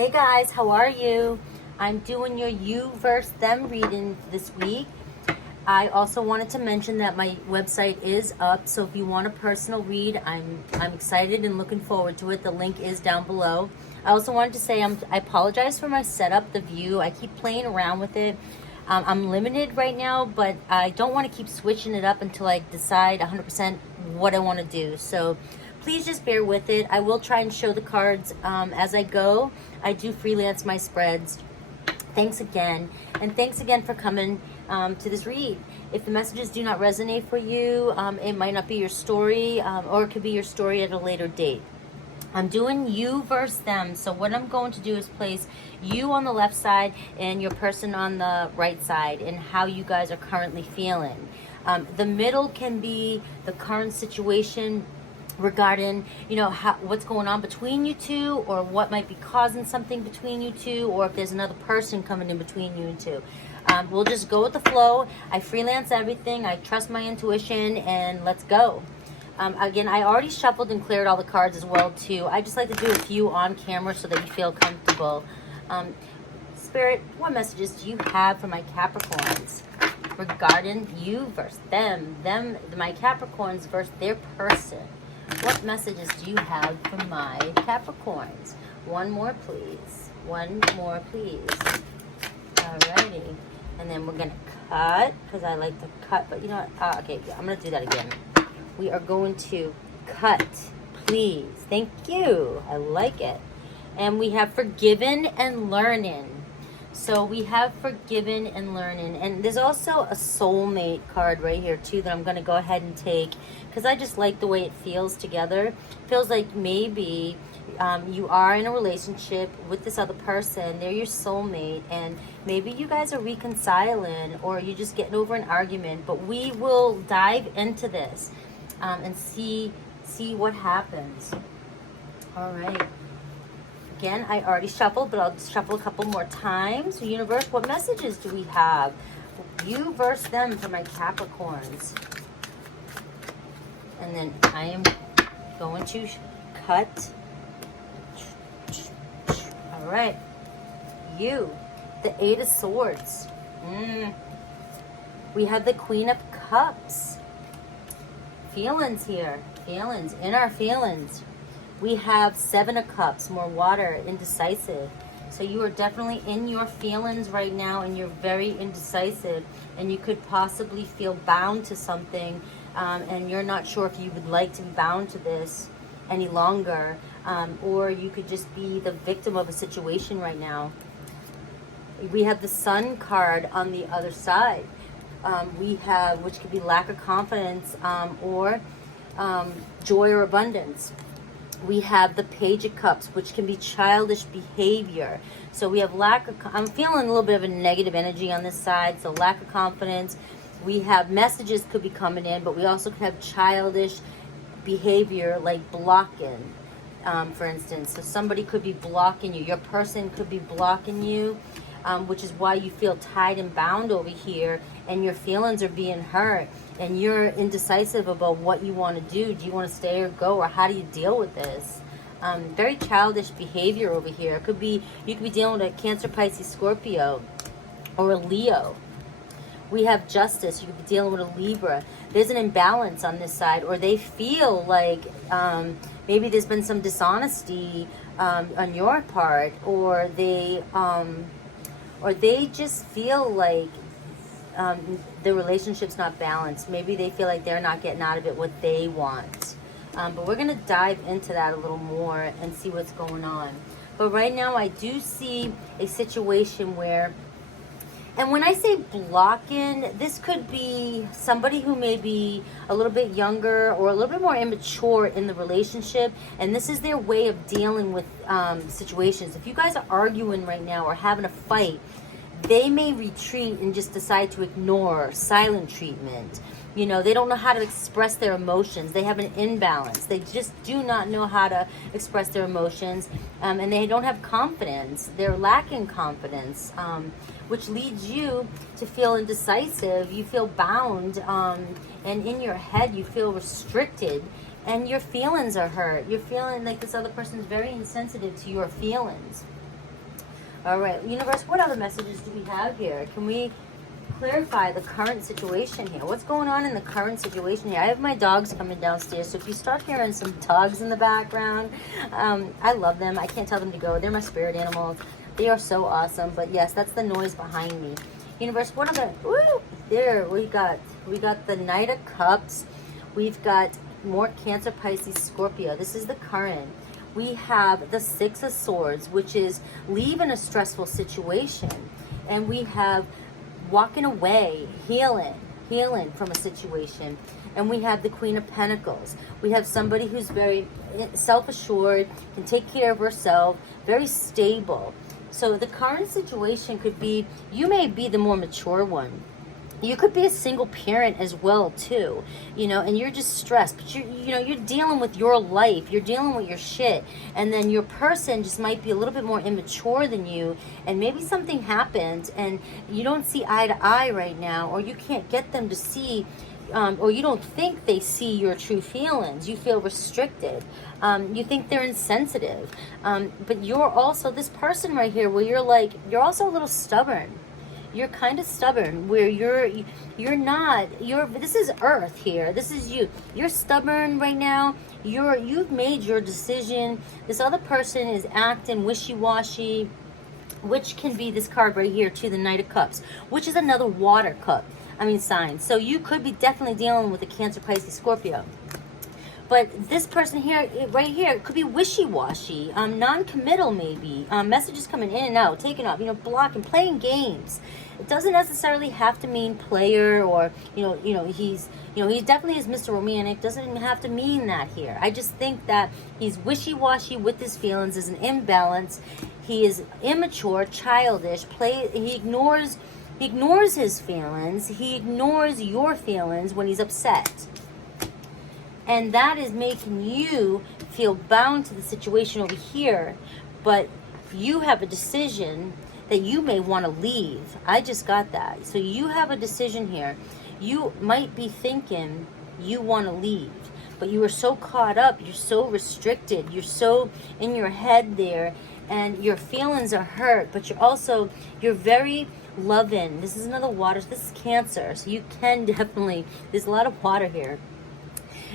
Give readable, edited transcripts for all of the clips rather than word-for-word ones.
Hey guys, how are you? I'm doing your you versus them reading this week. I also wanted to mention that my website is up, so if you want a personal read, I'm excited and looking forward to it. The link is down below. I also wanted to say I apologize for my setup, the view. I keep playing around with it. I'm limited right now, but I don't want to keep switching it up until I decide 100% what I want to do. So please just bear with it. I will try and show the cards as I go. I do freelance my spreads. Thanks again. And thanks again for coming to this read. If the messages do not resonate for you, it might not be your story, or it could be your story at a later date. I'm doing you versus them. So what I'm going to do is place you on the left side and your person on the right side and how you guys are currently feeling. The middle can be the current situation regarding, what's going on between you two, or what might be causing something between you two, or if there's another person coming in between you two. We'll just go with the flow. I freelance everything. I trust my intuition, and let's go. Again, I already shuffled and cleared all the cards as well too. I just like to do a few on camera so that you feel comfortable. Spirit, what messages do you have for my Capricorns regarding you versus them? My Capricorns versus their person. What messages do you have for my Capricorns? One more, please. One more, please. Alrighty. And then we're going to cut, because I like to cut. But you know what? Okay, I'm going to do that again. We are going to cut, please. Thank you. I like it. And we have forgiven and learning. So we have forgiven and learning. And there's also a soulmate card right here too that I'm going to go ahead and take, because I just like the way it feels together. Feels like maybe you are in a relationship with this other person. They're your soulmate, and maybe you guys are reconciling, or you're just getting over an argument. But we will dive into this and see what happens. All right. Again, I already shuffled, but I'll shuffle a couple more times. Universe, what messages do we have? You versus them for my Capricorns. And then I am going to cut. All right. You, the Eight of Swords. We have the Queen of Cups. Feelings here. Feelings. In our feelings. We have Seven of Cups. More water. Indecisive. So you are definitely in your feelings right now, and you're very indecisive. And you could possibly feel bound to something. And you're not sure if you would like to be bound to this any longer. Or you could just be the victim of a situation right now. We have the Sun card on the other side. We have, which could be lack of confidence, or joy or abundance. We have the Page of Cups, which can be childish behavior. So we have I'm feeling a little bit of a negative energy on this side, so lack of confidence. We have messages could be coming in, but we also could have childish behavior, like blocking, for instance. So somebody could be blocking you. Your person could be blocking you. Which is why you feel tied and bound over here, and your feelings are being hurt, and you're indecisive about what you want to do. Do you want to stay or go, or how do you deal with this? Very childish behavior over here. It could be, you could be dealing with a Cancer, Pisces, Scorpio, or a Leo. We have Justice. You could be dealing with a Libra. There's an imbalance on this side, or they feel like maybe there's been some dishonesty on your part, or they just feel like the relationship's not balanced. Maybe they feel like they're not getting out of it what they want. But we're going to dive into that a little more and see what's going on. But right now I do see a situation where, and when I say blocking, this could be somebody who may be a little bit younger or a little bit more immature in the relationship, and this is their way of dealing with situations. If you guys are arguing right now or having a fight, they may retreat and just decide to ignore, silent treatment. You know, they don't know how to express their emotions. They have an imbalance. They just do not know how to express their emotions, and they don't have confidence. They're lacking confidence, which leads you to feel indecisive. You feel bound, and in your head you feel restricted, and your feelings are hurt. You're feeling like this other person is very insensitive to your feelings. All right, universe, what other messages do we have here? Can we clarify the current situation here? What's going on in the current situation here? I have my dogs coming downstairs, so if you start hearing some dogs in the background, I love them. I can't tell them to go. They're my spirit animals. They are so awesome. But yes, that's the noise behind me. Universe, what other? Woo! There we got the Knight of Cups. We've got more Cancer, Pisces, Scorpio. This is the current. We have the Six of Swords, which is leaving a stressful situation, and we have walking away, healing from a situation. And we have the Queen of Pentacles. We have somebody who's very self-assured, can take care of herself, very stable. So the current situation could be, you may be the more mature one. You could be a single parent as well too, you know, and you're just stressed, but you're dealing with your life, you're dealing with your shit, and then your person just might be a little bit more immature than you, and maybe something happened and you don't see eye to eye right now, or you can't get them to see, or you don't think they see your true feelings. You feel restricted. You think they're insensitive, but you're also this person right here where you're also a little stubborn. You're kind of stubborn, where this is Earth here. This is you. You're stubborn right now. You've made your decision. This other person is acting wishy-washy, which can be this card right here too, the Knight of Cups, which is another water sign. So you could be definitely dealing with a Cancer, Pisces, Scorpio. But this person here, right here, could be wishy-washy, non-committal maybe, messages coming in and out, taking off, blocking, playing games. It doesn't necessarily have to mean player, or, he definitely is Mr. Romantic. Doesn't have to mean that here. I just think that he's wishy-washy with his feelings, is an imbalance. He is immature, childish, he ignores his feelings. He ignores your feelings when he's upset. And that is making you feel bound to the situation over here. But you have a decision that you may want to leave. I just got that. So you have a decision here. You might be thinking you want to leave, but you are so caught up. You're so restricted. You're so in your head there. And your feelings are hurt. But you're very loving. This is another water. This is Cancer. So you can definitely, there's a lot of water here.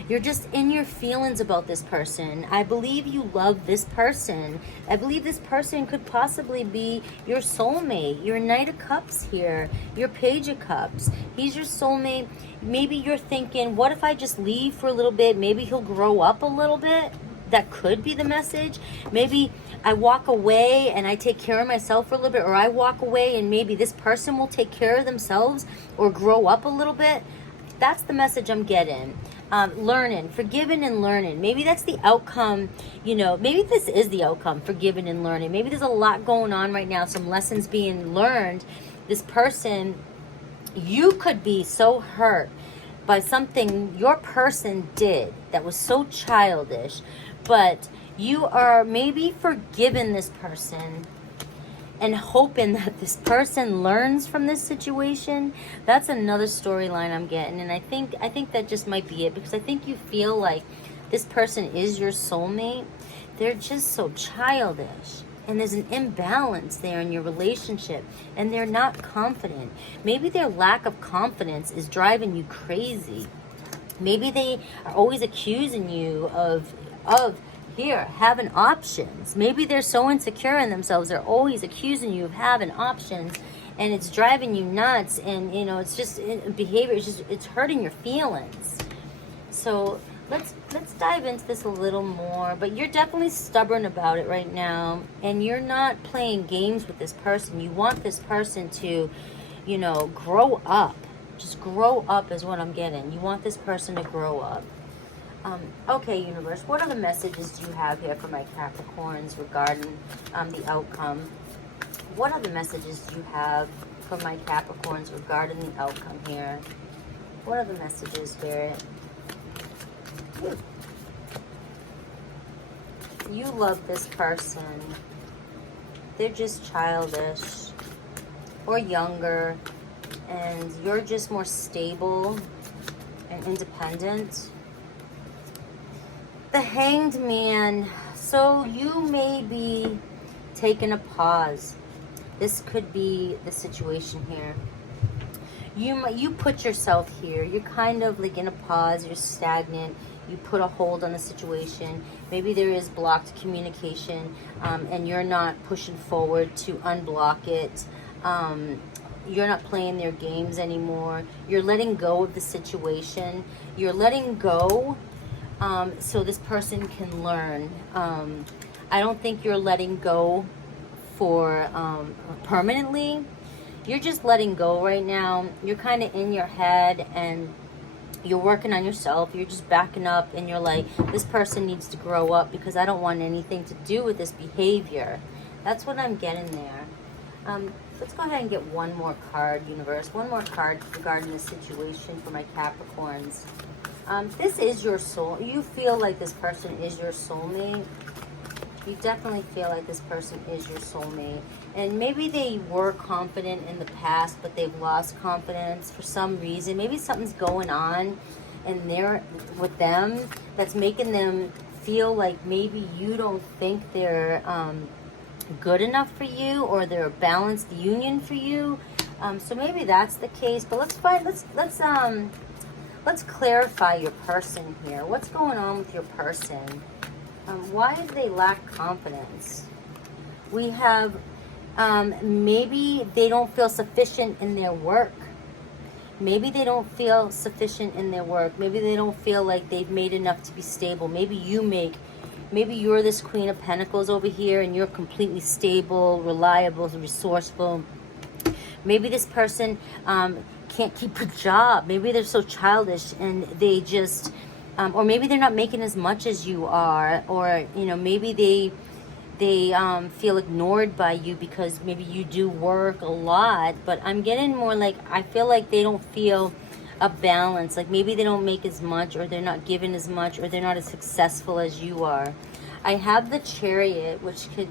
You're just in your feelings about this person. I believe you love this person. I believe this person could possibly be your soulmate. Your Knight of Cups here. Your Page of Cups. He's your soulmate. Maybe you're thinking, what if I just leave for a little bit? Maybe he'll grow up a little bit. That could be the message. Maybe I walk away and I take care of myself for a little bit, or I walk away and maybe this person will take care of themselves or grow up a little bit. That's the message I'm getting. Learning, forgiving and learning. Maybe that's the outcome, maybe this is the outcome, forgiving and learning. Maybe there's a lot going on right now, some lessons being learned. This person, you could be so hurt by something your person did that was so childish, but you are maybe forgiving this person and hoping that this person learns from this situation. That's another storyline I'm getting, and I think that just might be it, because I think you feel like this person is your soulmate. They're just so childish, and there's an imbalance there in your relationship, and they're not confident. Maybe their lack of confidence is driving you crazy. Maybe they are always accusing you of having options. Maybe they're so insecure in themselves, they're always accusing you of having options, and it's driving you nuts, and it's just behavior, it's hurting your feelings. So let's dive into this a little more. But you're definitely stubborn about it right now, and you're not playing games with this person. You want this person to grow up. Just grow up is what I'm getting. You want this person to grow up. Okay, universe, what other messages do you have here for my Capricorns regarding the outcome? What other messages do you have for my Capricorns regarding the outcome here? What other messages, Spirit? You love this person. They're just childish or younger, and you're just more stable and independent. The Hanged Man. So you may be taking a pause. This could be the situation here. You put yourself here. You're kind of like in a pause. You're stagnant. You put a hold on the situation. Maybe there is blocked communication, and you're not pushing forward to unblock it. You're not playing their games anymore. You're letting go of the situation. You're letting go so this person can learn. I don't think you're letting go for permanently. You're just letting go right now. You're kind of in your head and you're working on yourself. You're just backing up and you're like, this person needs to grow up because I don't want anything to do with this behavior. That's what I'm getting there. Let's go ahead and get one more card, universe. One more card regarding this situation for my Capricorns. This is your soul. You feel like this person is your soulmate. You definitely feel like this person is your soulmate. And maybe they were confident in the past, but they've lost confidence for some reason. Maybe something's going on and they're with them that's making them feel like maybe you don't think they're good enough for you, or they're a balanced union for you. So maybe that's the case. But let's clarify your person here. What's going on with your person? Why do they lack confidence? We have maybe they don't feel sufficient in their work. Maybe they don't feel sufficient in their work. Maybe they don't feel like they've made enough to be stable. Maybe you're this Queen of Pentacles over here and you're completely stable, reliable, resourceful. Maybe this person can't keep a job. Maybe they're so childish and they just... or maybe they're not making as much as you are, or maybe they feel ignored by you because maybe you do work a lot. But I'm getting more like, I feel like they don't feel a balance. Like maybe they don't make as much, or they're not given as much, or they're not as successful as you are. I have the Chariot, which could,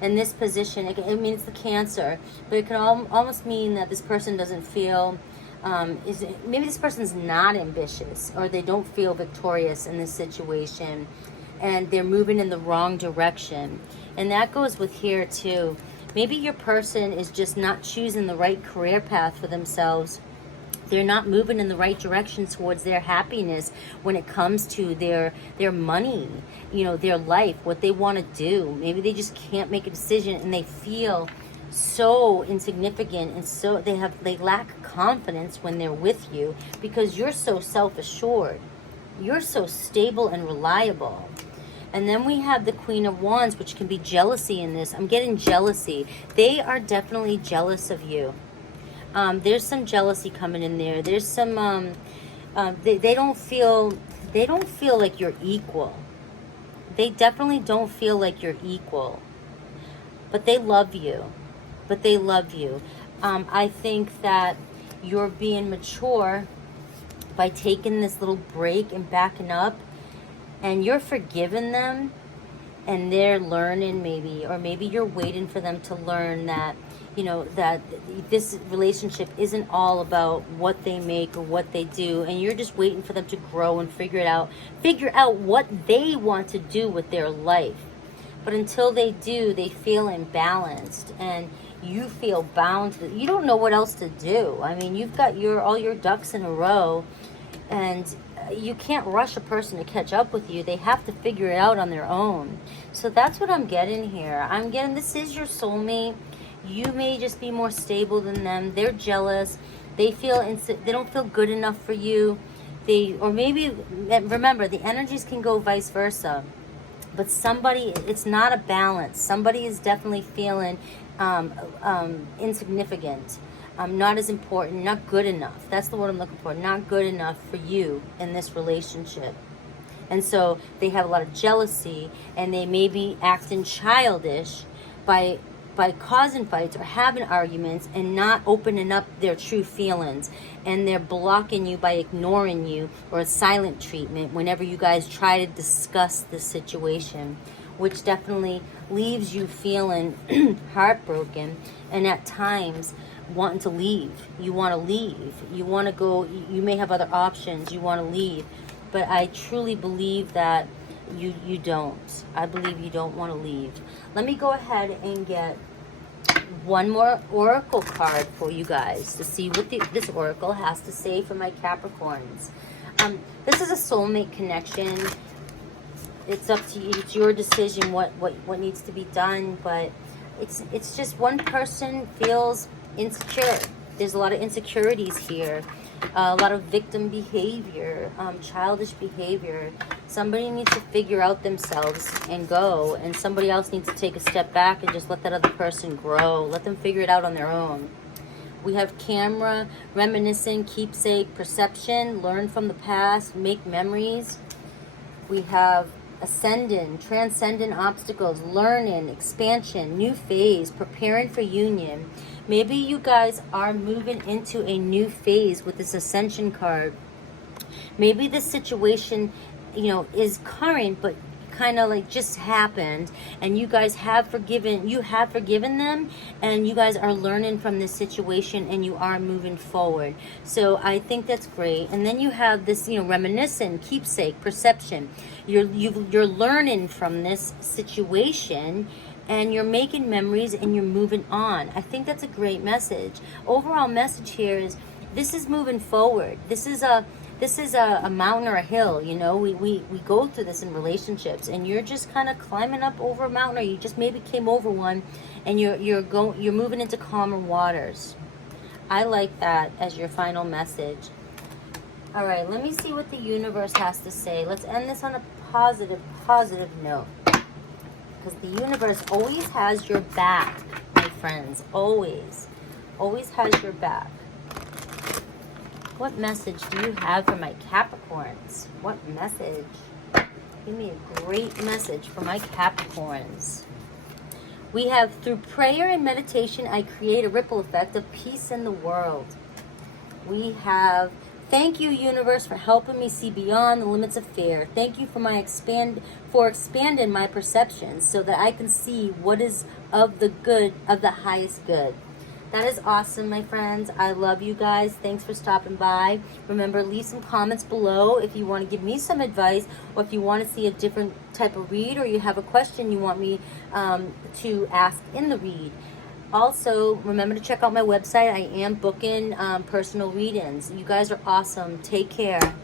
in this position, it's the Cancer, but it could almost mean that this person doesn't feel... maybe this person's not ambitious, or they don't feel victorious in this situation, and they're moving in the wrong direction. And that goes with here too. Maybe your person is just not choosing the right career path for themselves. They're not moving in the right direction towards their happiness when it comes to their money, their life, what they want to do. Maybe they just can't make a decision, and they feel so insignificant, and so they lack confidence when they're with you because you're so self-assured. You're so stable and reliable. And then we have the Queen of Wands, which can be jealousy in this. I'm getting jealousy. They are definitely jealous of you. There's some jealousy coming in there. There's some they don't feel like you're equal. They definitely don't feel like you're equal. But they love you. I think that you're being mature by taking this little break and backing up, and you're forgiving them, and they're learning maybe, or maybe you're waiting for them to learn that, that this relationship isn't all about what they make or what they do, and you're just waiting for them to grow and figure out what they want to do with their life. But until they do, they feel imbalanced, and you feel bound to, you don't know what else to do. I mean, you've got all your ducks in a row, and you can't rush a person to catch up with you. They have to figure it out on their own. So that's what I'm getting here. I'm getting, this is your soulmate. You may just be more stable than them. They're jealous. They don't feel good enough for you. Or maybe, remember, the energies can go vice versa. But it's not a balance. Somebody is definitely feeling insignificant, not as important, not good enough. That's the word I'm looking for. Not good enough for you in this relationship. And so they have a lot of jealousy, and they may be acting childish by causing fights or having arguments and not opening up their true feelings. And they're blocking you by ignoring you, or a silent treatment whenever you guys try to discuss the situation, which definitely leaves you feeling heartbroken, and at times wanting to leave. You want to leave. You want to go. You may have other options. You want to leave. But I truly believe that you don't. I believe you don't want to leave. Let me go ahead and get one more oracle card for you guys to see what this oracle has to say for my Capricorns. This is a soulmate connection. It's up to you. It's your decision what needs to be done, but it's just one person feels insecure. There's a lot of insecurities here, a lot of victim behavior, childish behavior. Somebody needs to figure out themselves and go, and somebody else needs to take a step back and just let that other person grow. Let them figure it out on their own. We have camera, reminiscent, keepsake, perception, learn from the past, make memories. We have ascendant, transcendent obstacles, learning, expansion, new phase, preparing for union. Maybe you guys are moving into a new phase with this ascension card. Maybe this situation, you know, is current, but kind of like just happened, and you guys have forgiven them, and you guys are learning from this situation, and you are moving forward. So I think that's great. And then you have this, you know, reminiscent, keepsake, perception. You're learning from this situation, and you're making memories, and you're moving on. I think that's a great message. Overall message here is this is moving forward. This is a mountain or a hill, you know. We go through this in relationships, and you're just kind of climbing up over a mountain, or you just maybe came over one, and you're moving into calmer waters. I like that as your final message. All right, let me see what the universe has to say. Let's end this on a positive note, because the universe always has your back, my friends. Always has your back. What message do you have for my Capricorns? What message? Give me a great message for my Capricorns. We have, through prayer and meditation, I create a ripple effect of peace in the world. We have, thank you, universe, for helping me see beyond the limits of fear. Thank you for expanding my perceptions so that I can see what is of the good, of the highest good. That is awesome, my friends. I love you guys. Thanks for stopping by. Remember, leave some comments below if you want to give me some advice, or if you want to see a different type of read, or you have a question you want me to ask in the read. Also, remember to check out my website. I am booking personal readings. You guys are awesome. Take care.